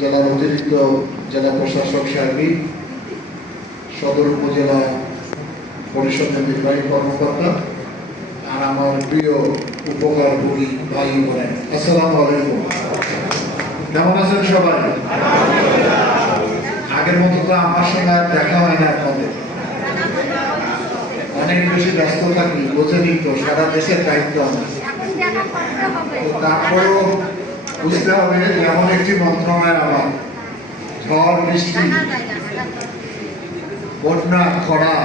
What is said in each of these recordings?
জেলার অতিরিক্ত জেলা প্রশাসক সাহেব, সদর উপজেলা পরিষদের নির্বাহী কর্মকর্তা আর আমার প্রিয় উপকার করি ভাই বোনেরা, আসসালামু আলাইকুম। কেমন আছেন সবাই? আগের মতো তো আমার সঙ্গে আর দেখা হয় না, আপনাদের অনেক বেশি ব্যস্ত থাকি, বোঝেনি তো, সারা দেশের দায়িত্ব আমার। তারপরেও বুঝতে হবে যে এমন একটি মন্ত্রণালয় আমার, ঝড় বৃষ্টি, বন্যা, খরা,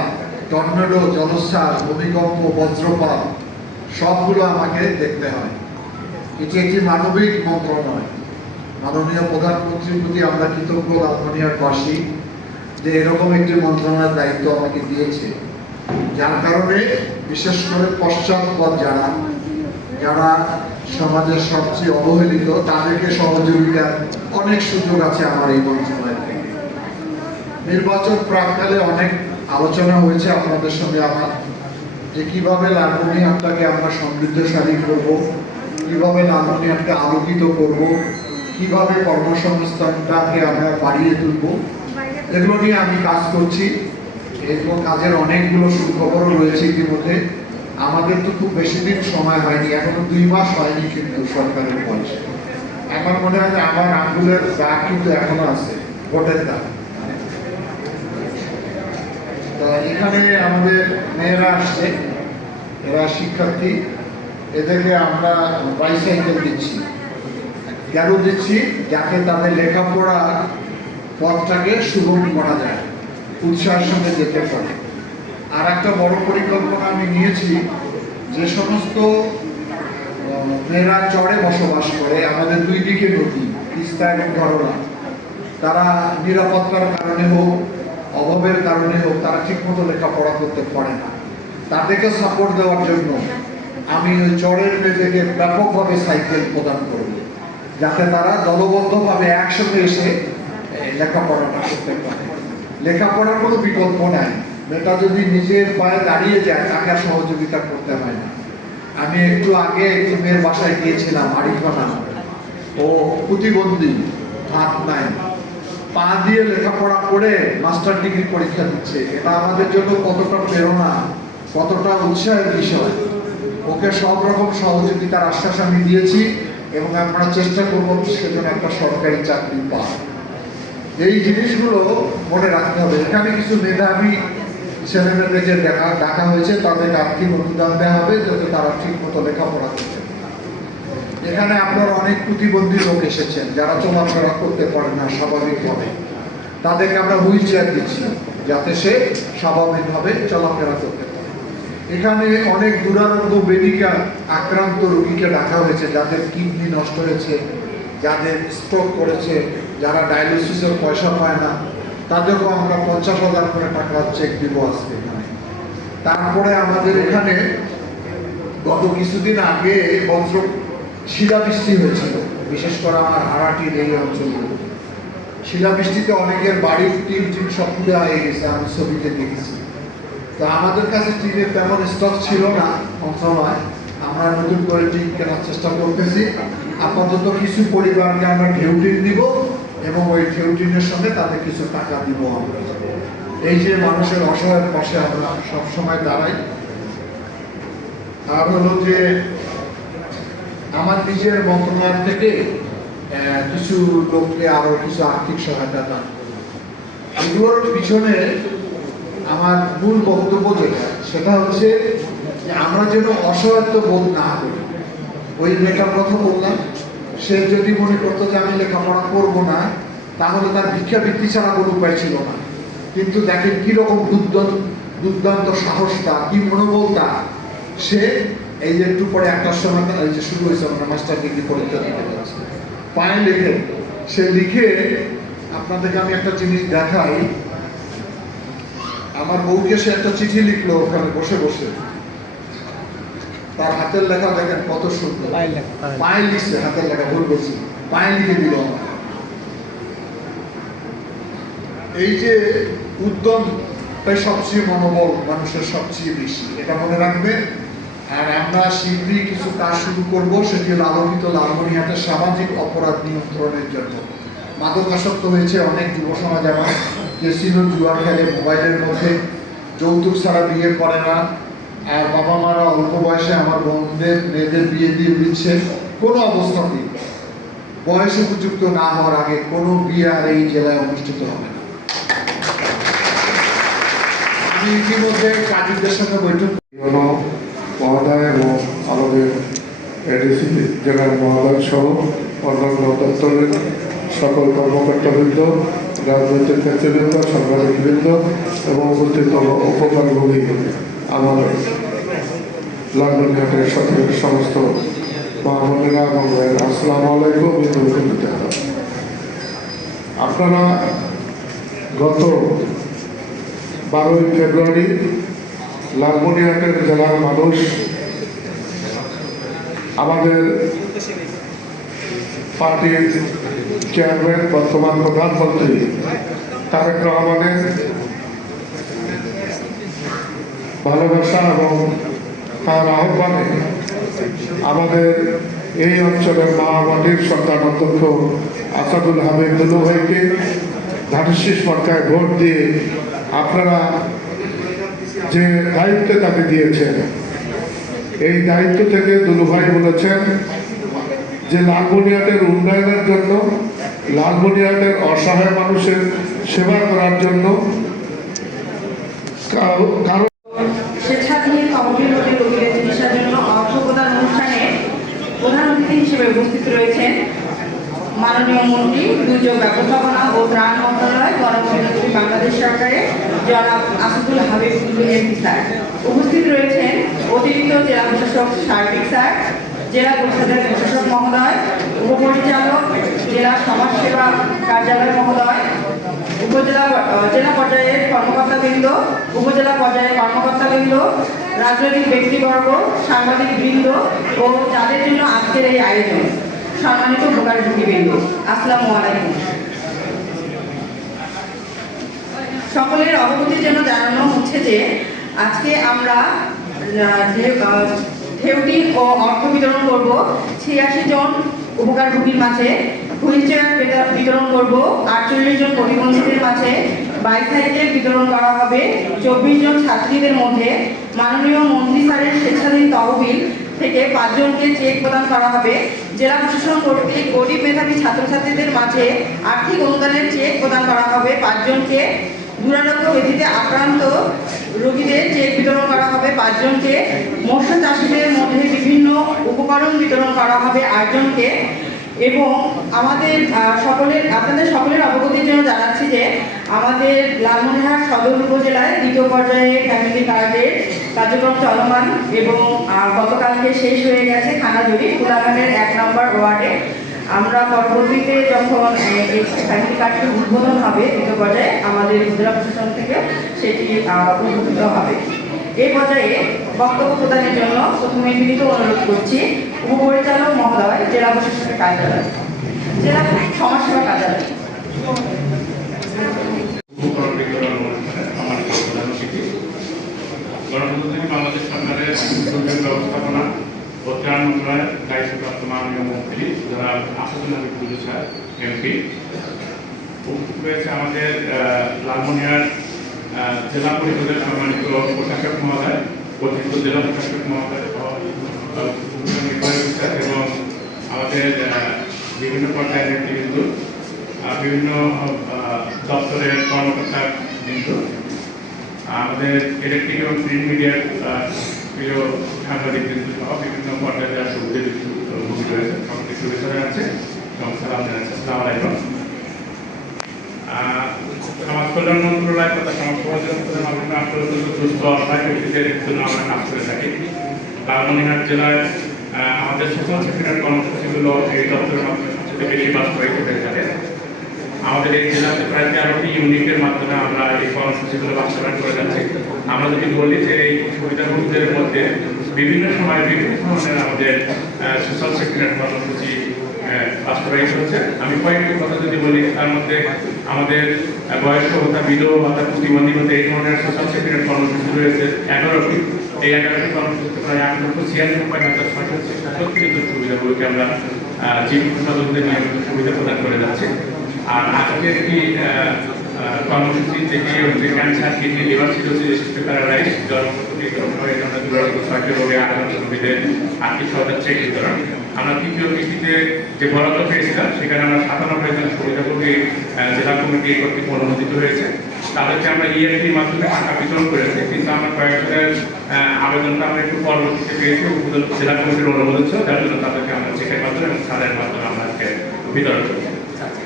টর্নেডো, জলোচ্ছ্বাস, ভূমিকম্প, বজ্রপাত সবগুলো আমাকে দেখতে হয়। এটি একটি মানবিক মন্ত্রণালয়। মাননীয় প্রধানমন্ত্রীর প্রতি আমরা কৃতজ্ঞ লালমনিরহাটবাসী যে এরকম একটি মন্ত্রণালয়ের দায়িত্ব আমাকে দিয়েছে, যার কারণে বিশেষ করে পশ্চাৎপদ যারা সমাজের সবচেয়ে অবহেলিত তাদেরকে সহযোগিতার অনেক সুযোগ আছে আমার এই মন্ত্রণালয় থেকে। নির্বাচন প্রাককালে অনেক আলোচনা হয়েছে আপনাদের সঙ্গে আমার, যে কিভাবে লালমনিরহাটটাকে আমরা সমৃদ্ধশালী করব, কিভাবে লালমনিরহাটকে আলোকিত করব, কিভাবে কর্মসংস্থানটাকে আমরা বাড়িয়ে তুলব, এগুলো নিয়ে আমি কাজ করছি। এরপর কাজের অনেকগুলো সুখবরও রয়েছে ইতিমধ্যে। আমাদের তো খুব বেশি দিন সময় হয়নি, এখনো 2 মাস হয়নি কিন্তু সরকারের বয়সে। আমার মনে হয় আমার আঙ্গুলের দাগ কিন্তু এখনো আছে, ভোটের দাগ। এখানে আমাদের মেয়েরা আসছে, এরা শিক্ষার্থী, এদেরকে আমরা বাইসাইকেল দিচ্ছি। কেন দিচ্ছি? যাতে তাদের লেখাপড়া পথটাকে সুগম করা যায়, উৎসাহের সঙ্গে যেতে পারে। আর একটা বড় পরিকল্পনা আমি নিয়েছি, যে সমস্ত মেয়েরা চরে বসবাস করে, আমাদের 2 দিকে নদী, তিস্তা এবং ধরলা, তারা নিরাপত্তার কারণে হোক, অভাবের কারণে হোক, তারা ঠিকমতো লেখাপড়া করতে পারে না। তাদেরকে সাপোর্ট দেওয়ার জন্য আমি ওই চরের মেয়েদেরকে ব্যাপকভাবে সাইকেল প্রদান করব, যাতে তারা দলবদ্ধভাবে একসঙ্গে এসে লেখাপড়াটা করতে পারে। লেখাপড়ার কোনো বিকল্প নাই, মেয়েটা যদি নিজের পায়ে দাঁড়িয়ে যায় তাকে আর সহযোগিতা করতে হয় না। আমি একটু আগে একটি মেয়ের বাসায় গিয়েছিলাম, আরিফানা, ও প্রতিবন্ধী, হাত নাই, পা দিয়ে লেখাপড়া করে মাস্টার ডিগ্রি পরীক্ষা দিচ্ছে। এটা আমাদের জন্য কতটা প্রেরণা, কতটা উৎসাহের বিষয়। ওকে সব রকম সহযোগিতার আশ্বাস আমি দিয়েছি এবং আমরা চেষ্টা করবো সেজন্য একটা সরকারি চাকরি পায়। এই জিনিসগুলো মনে রাখতে হবে। এখানে কিছু মেধাবী ছেলেমেয়েদেরকে ডাকা হয়েছে, তাদেরকে আর্থিক অনুদান দেওয়া হবে যাতে তারা ঠিক মতো লেখাপড়া করতে। এখানে আপনার অনেক প্রতিবন্ধী লোক এসেছেন যারা চলাফেরা করতে পারে না স্বাভাবিকভাবে, তাদেরকে আমরা হুইল চেয়ার দিচ্ছি যাতে সে স্বাভাবিকভাবে চলাফেরা করতে পারে। এখানে অনেক দুরারোগ্য বেদিকা আক্রান্ত রোগীকে ডাকা হয়েছে, যাদের কিডনি নষ্ট হয়েছে, যাদের স্ট্রোক করেছে, যারা ডায়ালিসিসের পয়সা পায় না, তাদেরকেও আমরা 50,000 করে টাকা চেক দিব আজকে এখানে। তারপরে আমাদের এখানে গত কিছুদিন আগে শিলাবৃষ্টি হয়েছিল, বিশেষ করে আমার হারাটির এই অঞ্চলগুলো। শিলাবৃষ্টিতে অনেকের বাড়ির টিন সব পুড়ে হয়ে গেছে, আমি ছবিতে দেখেছি। তো আমাদের কাছে টিনের তেমন স্টক ছিল না মন্ত্রণালয়, আমরা নতুন করে টিন কেনার চেষ্টা করতেছি। আপাতত কিছু পরিবারকে আমরা ঢেউ টিন দিব এবং ওই ঢেউ টিনের সঙ্গে তাদের কিছু টাকা দিব আমরা। এই যে মানুষের অসহায়ের পাশে আমরা সবসময় দাঁড়াই। আর হলো যে আমার নিজের মন্ত্রণালয় থেকে কিছু লোককে আরো কিছু আর্থিক সহায়তা দান। এগুলোর পিছনে আমার মূল বক্তব্য যেটা, সেটা হচ্ছে যে আমরা যেন অসহায়ত্ব বোধ না করি। ওই লেখার কথা বললাম, সে যদি মনে করতো যে আমি লেখাপড়া করবো না, তাহলে তার ভিক্ষাবৃত্তি ছাড়া কোনো উপায় ছিল না। কিন্তু দেখেন কিরকম দুর্দান্ত সাহসটা, কি মনোবলটা। সে এই যে একটু পরে 1টার সময় এই যে শুরু হয়েছে, আমরা মাস্টার ডিগ্রি পরীক্ষা দিতে যাচ্ছি, পায়ে লিখে, সে লিখে আপনাদেরকে আমি একটা জিনিস দেখাই। আমার বউকে সে একটা চিঠি লিখলো ওখানে বসে বসে, তার হাতের লেখা দেখেন কত সুন্দর, পায়ে লিখছে, হাতের লেখা ভুল করছি, পায়ে লিখে দিল। এই যে উদ্যমটাই সবচেয়ে মনোবল মানুষের সবচেয়ে বেশি, এটা মনে রাখবে। আর আমরা শীঘ্রই কিছু কাজ শুরু করব, সেটি হল আলোকিত লালমনিরহাটের সামাজিক অপরাধ নিয়ন্ত্রণের জন্য। মাদকাসক্ত হয়েছে অনেক যুব সমাজ আমার, ক্যাসিনো জুয়া খেলে মোবাইলের মধ্যে, যৌতুক ছাড়া বিয়ে করে না, আর বাবা মারা অল্প বয়সে আমার বোনদের মেয়েদের বিয়ে দিয়ে দিচ্ছে। কোনো অবস্থাতেই বয়স উপযুক্ত না হওয়ার আগে কোনো বিয়ে আর এই জেলায় অনুষ্ঠিত হবে না। আমি ইতিমধ্যে কাজীদের সঙ্গে বৈঠক মহোদয় এবং আমাদের এডিসি জেলার মহোদয় সহ অন্যান্য দপ্তরের সকল কর্মকর্তাবৃন্দ, রাজনৈতিক নেতৃবৃন্দ, সাংবাদিকবৃন্দ এবং উপস্থিত উপকারভোগী আমার লালমনিরহাটের সকলের সমস্ত মহামনিরা এবং আসসালামু আলাইকুম। আপনারা গত 12ই ফেব্রুয়ারি লালমনিরহাটের জেলার মানুষ আমাদের পার্টির চেয়ারম্যান বর্তমান প্রধানমন্ত্রী তারেক রহমানের ভালোবাসা এবং তার আহ্বানে আমাদের এই অঞ্চলের মহামাটির সরকার অধ্যক্ষ আসাদুল হামিদ দুলু ভাইকে ধানের পর্যায়ে ভোট দিয়ে আপনারা যে দায়িত্বে তাকে দিয়েছেন, এই দায়িত্ব থেকে দুলু ভাই বলেছেন যে লালমনিরহাটের উন্নয়নের জন্য, লালমনিরহাটের অসহায় মানুষের সেবা করার জন্য কারণ স্বেচ্ছাধীন কমিটি রোগের রোগীদের চিকিৎসার জন্য অর্থ প্রদান অনুষ্ঠানে প্রধান অতিথি হিসেবে উপস্থিত রয়েছেন মাননীয় মন্ত্রী, দুর্যোগ ব্যবস্থাপনা ও ত্রাণ মন্ত্রণালয়, গণপ্রজাতন্ত্রী বাংলাদেশ সরকারের জনাব আসাদুল হাবিব এমপি স্যার। উপস্থিত রয়েছেন অতিরিক্ত জেলা প্রশাসক সার্বিক স্যার, জেলা পরিষদের প্রশাসক মহোদয়, উপপরিচালক জেলা সমাজসেবা কার্যালয় মহোদয়, জেলা পর্যায়ের কর্মকর্তাবৃন্দ, উপজেলা পর্যায়ের কর্মকর্তাবৃন্দ, রাজনৈতিক ব্যক্তিবর্গ, সাংবাদিক বৃন্দ ও যাদের জন্য আজকের এই আয়োজন, সম্মানিত ভোটারবৃন্দ, আসসালামু আলাইকুম। সকলের অবগতির জন্য জানানো হচ্ছে যে আজকে আমরা ঢেউটি ও অর্থ বিতরণ করব 86 জন উপকারভোগীর মাঝে, হুইল চেয়ার বিতরণ করব 48 জন প্রতিবন্ধীদের মাঝে, বাইসাইকেল বিতরণ করা হবে 24 জন ছাত্রীদের মধ্যে, মাননীয় মন্ত্রী স্যারের স্বেচ্ছাধীন তহবিল থেকে 5 জনকে চেক প্রদান করা হবে, জেলা প্রশাসন কর্তৃক গরিব মেধাবী ছাত্রছাত্রীদের মাঝে আর্থিক অনুদানের চেক প্রদান করা হবে 5 জনকে, দুরারোগ্য ব্যাধিতে আক্রান্ত রোগীদের চেক বিতরণ করা হবে 5 জনকে, মৎস্য চাষিদের মধ্যে বিভিন্ন উপকরণ বিতরণ করা হবে 8 জনকে। এবং আপনাদের সকলের অবগতির জন্য জানাচ্ছি যে আমাদের লালমনিরহাট সদর উপজেলায় 2য় পর্যায়ে ফ্যামিলি কার্ডের কার্যক্রম চলমান এবং গতকালকে শেষ হয়ে গেছে খানাজুরি কুলাগানের 1 নম্বর ওয়ার্ডে। আমরা পরবর্তীতে যখন এই ফ্যামিলি কার্ডটি উদ্বোধন হবে 2য় পর্যায়ে, আমাদের জেলা প্রশাসন থেকে সেটি উদ্বোধিত হবে। এই পর্যায়ে বক্তব্য প্রদানের জন্য প্রথমে বিনীত অনুরোধ করছি উপপরিচালক মহোদয়, জেলা প্রশাসনের কার্যালয়, জেলা সমাজসেবা কার্যালয়। গণপ্রজাতন্ত্রী বাংলাদেশ সরকারের দুর্যোগ ব্যবস্থাপনা ও ত্রাণ মন্ত্রণালয়ের দায়িত্বপ্রাপ্ত মাননীয় মন্ত্রী জনাব আসাদুল হামিদ দুলু স্যার এমপি। উপস্থিত রয়েছে আমাদের লালমনিরহাট জেলা পরিষদের সম্মানিত প্রশাসক মহোদয়, অতিরিক্ত জেলা প্রশাসক মহোদয় এবং আমাদের বিভিন্ন পর্যায়ের নেতৃবৃন্দ, বিভিন্ন দপ্তরের কর্মকর্তা বৃন্দ, আমাদের ইলেকট্রিক এবং প্রিন্ট মিডিয়ার প্রিয় সাংবাদিক বৃন্দ সহ বিভিন্ন পর্যায়ে যারা ভূমি রয়েছে সকলকে শুভেচ্ছা জানাচ্ছে এবং সালাম জানাচ্ছে। আসসালামু আলাইকুম। সমাজ কল্যাণ মন্ত্রণালয় তথা সমাজ কল্যাণ মাধ্যমে আসলে সুস্থ অসহায় ব্যক্তিদের জন্য আমরা কাজ করে থাকি। লালমনিরহাট জেলায় আমাদের সোশ্যাল সেক্টরের কর্মসূচিগুলো এই দপ্তরের মাধ্যমে সবচেয়ে বেশি বাস্তবায়িত হয়ে থাকে। আমাদের এই জেলাতে প্রায় 13টি ইউনিটের মাধ্যমে আমরা এই কর্মসূচিগুলো বাস্তবায়ন করে যাচ্ছি। আমরা যদি বলি যে এই সুবিধাভোগীদের মধ্যে বিভিন্ন সময় বিভিন্ন ধরনের আমাদের সোশ্যাল সেক্টরের কর্মসূচি বাস্তবায়িত হচ্ছে। আমি কয়েকটি কথা যদি বলি, তার মধ্যে আমাদের বয়স্ক ভাতা, বিধবা ভাতা, প্রতিবন্ধী ভাতা, এই ধরনের সোশ্যাল সেক্টরের কর্মসূচি রয়েছে 11টি। এই 11টি কর্মসূচিতে প্রায় 8,96,637 সুবিধাগুলোকে আমরা জীবিত সাধকদের নিয়মিত সুবিধা প্রদান করে যাচ্ছি। আর আজকের কি কর্মসূচি থেকে cancer, kidney, liver cirrhosis, paralyse, জন্মগত এই ধরনের 6টি রোগে আক্রান্ত রোগীদের আর্থিক সহায়তা চেক বিতরণ। আমরা তৃতীয় কিস্তিতে যে বরাদ্দ পেয়েছিলাম সেখানে আমরা 97 জন সুবিধাভোগী জেলা কমিটি কর্তৃক অনুমোদিত হয়েছে। তাদেরকে আমরা ইএফটির মাধ্যমে টাকা বিতরণ করেছি, কিন্তু আমরা কয়েকজনের আবেদনটা আমরা একটু পরবর্তীতে পেয়েছি, জেলা কমিটির অনুমোদন ছিল, যার জন্য তাদেরকে আমরা চেকের মাধ্যমে এবং সারের মাধ্যমে আমরা আজকে বিতরণ করি।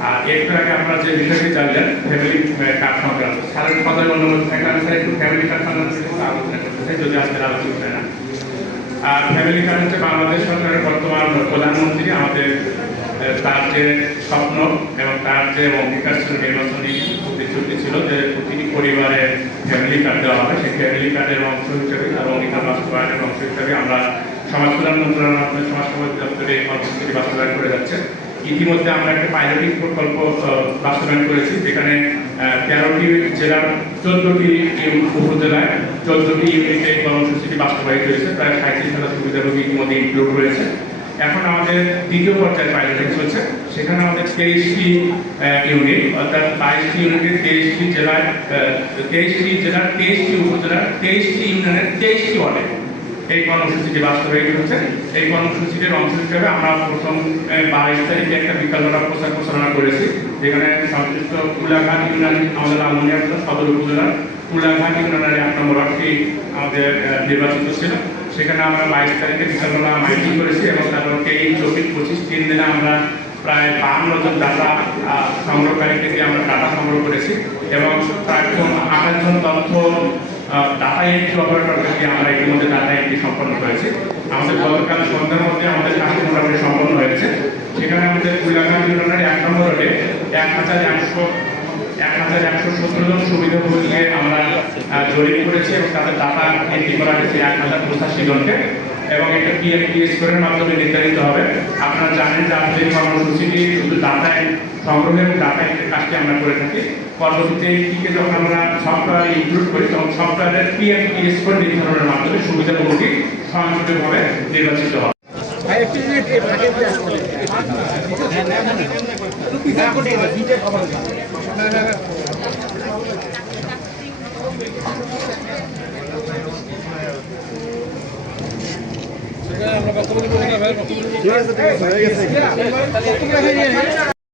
আর একটু আগে আমরা যে বিষয়টি জানলেন ফ্যামিলি কার্ড সংক্রান্ত, সারের পদের অনুমোদন থাকলে আমি স্যার একটু ফ্যামিলি কার্ড সংক্রান্ত আলোচনা করতে চাই, যদি আজকের আলোচনা হয় না। আর ফ্যামিলি কার্ড হচ্ছে বাংলাদেশ সরকারের বর্তমান প্রধানমন্ত্রী আমাদের তার যে স্বপ্ন এবং তার যে অঙ্গীকার ছিল, নির্বাচনী প্রতিশ্রুতি ছিল যে প্রতিটি পরিবারে ফ্যামিলি কার্ড দেওয়া হবে, সেই ফ্যামিলি কার্ডের অংশ হিসেবে তার অঙ্গীকার বাস্তবায়নের অংশ হিসেবে আমরা সমাজ কল্যাণ মন্ত্রণালয়ের মাধ্যমে সমাজ কল্যাণ দপ্তরে এই কর্মসূচি বাস্তবায়ন করে যাচ্ছে। ইতিমধ্যে আমরা একটা পাইলটিং প্রকল্প বাস্তবায়ন করেছি, যেখানে 13টি জেলার 14টি উপজেলায় 14টি ইউনিটে এই কর্মসূচিটি বাস্তবায়িত হয়েছে। প্রায় 37,000 সুবিধাভোগী ইতিমধ্যে ইনক্লুড হয়েছে। এখন আমাদের দ্বিতীয় পর্যায়ে পাইলটিং চলছে, সেখানে আমাদের 23টি ইউনিট, অর্থাৎ 22টি ইউনিটের 23টি জেলার 23টি উপজেলার 23টি ইউনিয়নের 23টি ওয়ার্ডে এই কর্মসূচিটি বাস্তবায়িত হচ্ছে। এই কর্মসূচিটির অংশ হিসেবে আমরা প্রথম 22 তারিখে একটা বিকালবেলা প্রচার প্রচারণা করেছি, যেখানে সংশ্লিষ্ট কুলাঘাট ইউনিয়ন, আমাদের লালমনিরহাট সদর উপজেলার কুলাঘাট ইউনিয়নের 1 নম্বর ওয়ার্ডটি আমাদের নির্বাচিত ছিল। সেখানে আমরা 22 তারিখে বিকালবেলা মাইকিং করেছি এবং তারপর 23, 24, 25 3 দিনে আমরা প্রায় 52 জন ডাটা সংগ্রহকারীকে দিয়ে আমরা ডাটা সংগ্রহ করেছি এবং প্রায় 28 জন তথ্য ডাটা এন্ট্রি অপারেটরকে আমরা ইতিমধ্যে ডাটা এন্ট্রি সম্পন্ন করেছি। আমাদের গতকাল সন্ধ্যার মধ্যে আমাদের কাজটি মোটামুটি সম্পন্ন হয়েছে। সেখানে আমাদের কুলাঘাট ইউনিয়নের 1 নম্বর ওয়ার্ডে 1117 জন সুবিধাভোগীকে আমরা জরিপ করেছি এবং তাদের ডাটা এন্ট্রি করা হয়েছে 1085 জনকে, এবং এটা পিএমপিএস স্কোরের মাধ্যমে নির্ধারিত হবে। আপনারা জানেন যে আমাদের এই কর্মসূচিটি শুধু ডাটা সংগ্রহ এবং ডাটা এন্ট্রির কাজটি আমরা করে থাকি। পরবর্তীতে এইটিকে যখন আমরা সফটওয়্যারে ইনক্লুড করি তখন সফটওয়্যারের পিএমপিএস স্কোর নির্ধারণের মাধ্যমে সুবিধাভোগী স্বয়ংক্রিয়ভাবে নির্বাচিত হবে। ঠিক আছে, হয়ে গেছে।